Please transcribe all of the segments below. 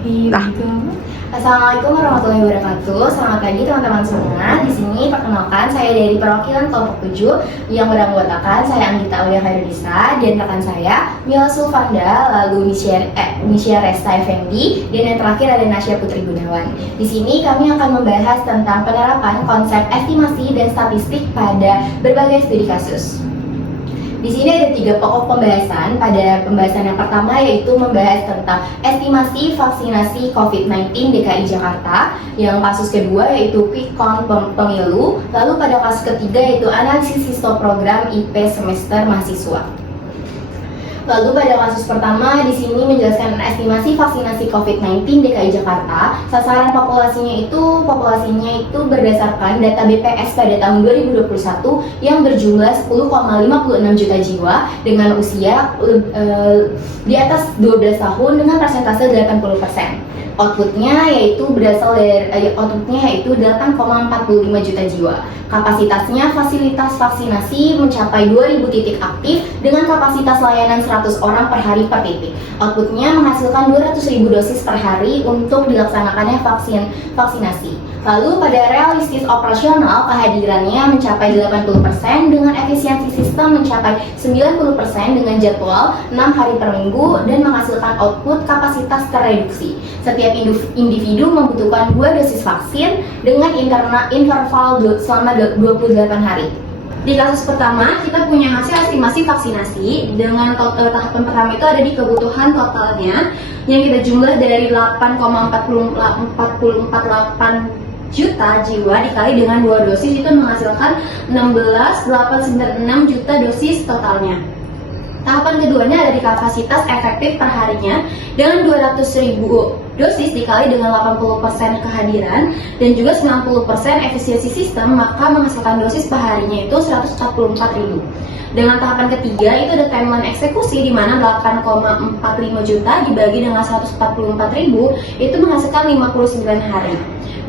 Bismillahirrahmanirrahim. Assalamualaikum warahmatullahi wabarakatuh. Selamat pagi teman-teman semua. Di sini perkenalkan saya dari perwakilan kelompok 7 yang beranggotakan saya Anggita Aulia Khairunisa dan rekan saya Mila Sulfanda, lalu Misya Resta Effendi, dan yang terakhir ada Nasya Putri Gunawan. Di sini kami akan membahas tentang penerapan konsep estimasi dan statistik pada berbagai studi kasus. Di sini ada 3 pokok pembahasan. Pada pembahasan yang pertama yaitu membahas tentang estimasi vaksinasi COVID-19 DKI Jakarta. Yang kasus kedua yaitu quick count pemilu. Lalu pada kasus ketiga yaitu analisis histoprogram IP semester mahasiswa. Lalu pada kasus pertama di sini menjelaskan estimasi vaksinasi COVID-19 DKI Jakarta. Sasaran populasinya itu berdasarkan data BPS pada tahun 2021 yang berjumlah 10,56 juta jiwa dengan usia di atas 12 tahun dengan persentase 80%. Outputnya yaitu 8,45 juta jiwa. Kapasitasnya fasilitas vaksinasi mencapai 2000 titik aktif dengan kapasitas layanan 100 orang per hari per titik. Outputnya menghasilkan 200.000 dosis per hari untuk dilaksanakannya vaksinasi. Lalu pada realistis operasional kehadirannya mencapai 80% dengan efisiensi sistem mencapai 90% dengan jadwal 6 hari per minggu dan menghasilkan output kapasitas terreduksi. Setiap individu membutuhkan 2 dosis vaksin dengan interval selama 28 hari. Di kasus pertama, kita punya hasil estimasi vaksinasi dengan tahapan pertama itu ada di kebutuhan totalnya yang kita jumlah dari 8,448 juta jiwa dikali dengan 2 dosis itu menghasilkan 16,896 juta dosis totalnya. Tahapan keduanya ada di kapasitas efektif per harinya dengan 200.000 dosis dikali dengan 80% kehadiran dan juga 90% efisiensi sistem, maka menghasilkan dosis per harinya itu 144.000. Dengan tahapan ketiga itu ada timeline eksekusi di mana 8,45 juta dibagi dengan 144.000 itu menghasilkan 59 hari.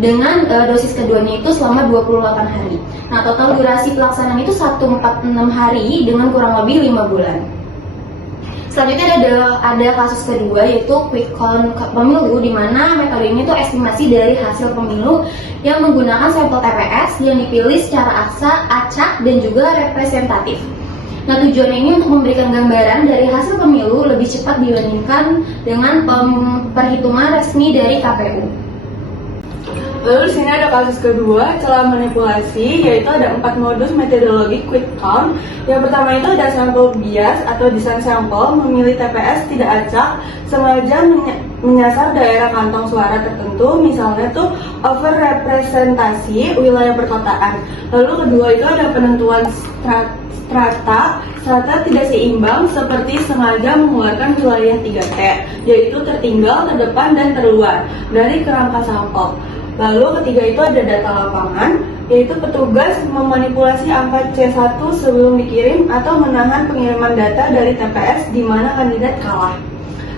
Dengan dosis keduanya itu selama 28 hari. Nah, total durasi pelaksanaan itu 146 hari dengan kurang lebih 5 bulan. Selanjutnya ada kasus kedua yaitu quick count pemilu di mana metode ini tuh estimasi dari hasil pemilu yang menggunakan sampel TPS yang dipilih secara acak dan juga representatif. Nah, tujuannya ini untuk memberikan gambaran dari hasil pemilu lebih cepat dibandingkan dengan perhitungan resmi dari KPU. Lalu di sini ada kasus kedua, celah manipulasi, yaitu ada 4 modus metodologi quick count. Yang pertama itu ada sampel bias atau desain sampel, memilih TPS tidak acak, sengaja menyasar daerah kantong suara tertentu, misalnya tuh overrepresentasi wilayah perkotaan. Lalu kedua itu ada penentuan strata tidak seimbang seperti sengaja mengeluarkan wilayah 3T, yaitu tertinggal, terdepan, dan terluar dari kerangka sampel. Lalu ketiga itu ada data lapangan, yaitu petugas memanipulasi angka C1 sebelum dikirim atau menahan pengiriman data dari TPS di mana kandidat kalah.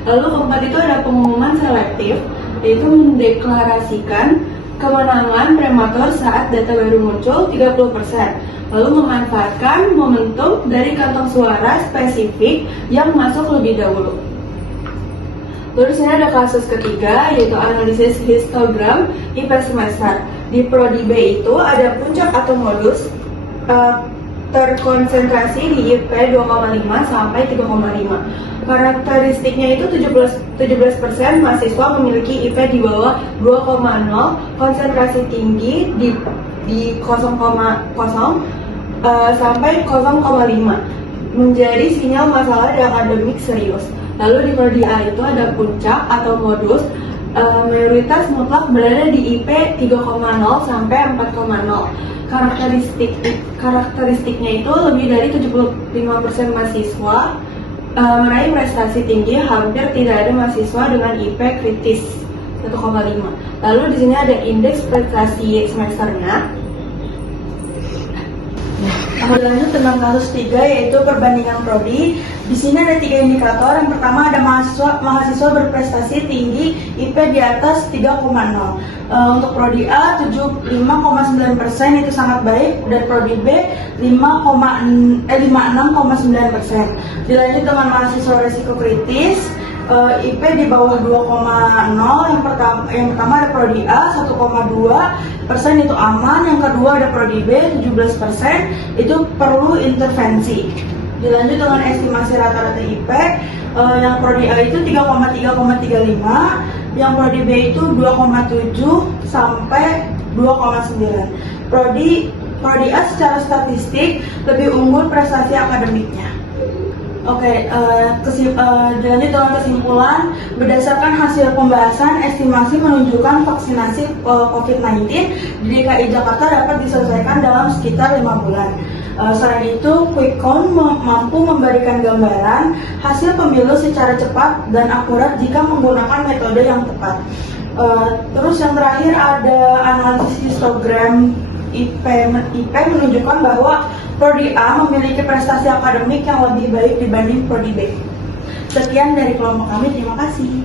Lalu keempat itu ada pengumuman selektif, yaitu mendeklarasikan kemenangan prematur saat data baru muncul 30%. Lalu memanfaatkan momentum dari kantong suara spesifik yang masuk lebih dahulu. Lalu di sini ada kasus ketiga yaitu analisis histogram IP semester. Di Prodi B itu ada puncak atau modus terkonsentrasi di IP 2,5 sampai 3,5. Karakteristiknya itu 17% mahasiswa memiliki IP di bawah 2,0, konsentrasi tinggi di 0,0 sampai 0,5. Menjadi sinyal masalah di akademik serius. Lalu di Prodi A itu ada puncak atau modus mayoritas mutlak berada di IP 3,0 sampai 4,0. Karakteristiknya itu lebih dari 75% mahasiswa meraih prestasi tinggi, hampir tidak ada mahasiswa dengan IP kritis 1,5. Lalu di sini ada indeks prestasi semesternya. Lanjut tentang kasus 3 yaitu perbandingan prodi. Di sini ada 3 indikator. Yang pertama ada mahasiswa berprestasi tinggi IP di atas 3,0. Untuk prodi A 75,9% itu sangat baik, dan prodi B 56,9%. Dilanjut dengan mahasiswa risiko kritis. IP di bawah 2,0. Yang pertama ada prodi A 1,2% itu aman, yang kedua ada prodi B 17% itu perlu intervensi. Dilanjut dengan estimasi rata-rata IP, yang prodi A itu 3,3,35, yang prodi B itu 2,7 sampai 2,9. Prodi A secara statistik lebih unggul prestasi akademiknya. Oke, dilanjut dengan kesimpulan, berdasarkan hasil pembahasan, estimasi menunjukkan vaksinasi COVID-19 di DKI Jakarta dapat diselesaikan dalam sekitar 5 bulan. Selain itu, quick count mampu memberikan gambaran hasil pemilu secara cepat dan akurat jika menggunakan metode yang tepat. Terus yang terakhir ada analisis histogram IP menunjukkan bahwa Prodi A memiliki prestasi akademik yang lebih baik dibanding Prodi B. Sekian dari kelompok kami, terima kasih.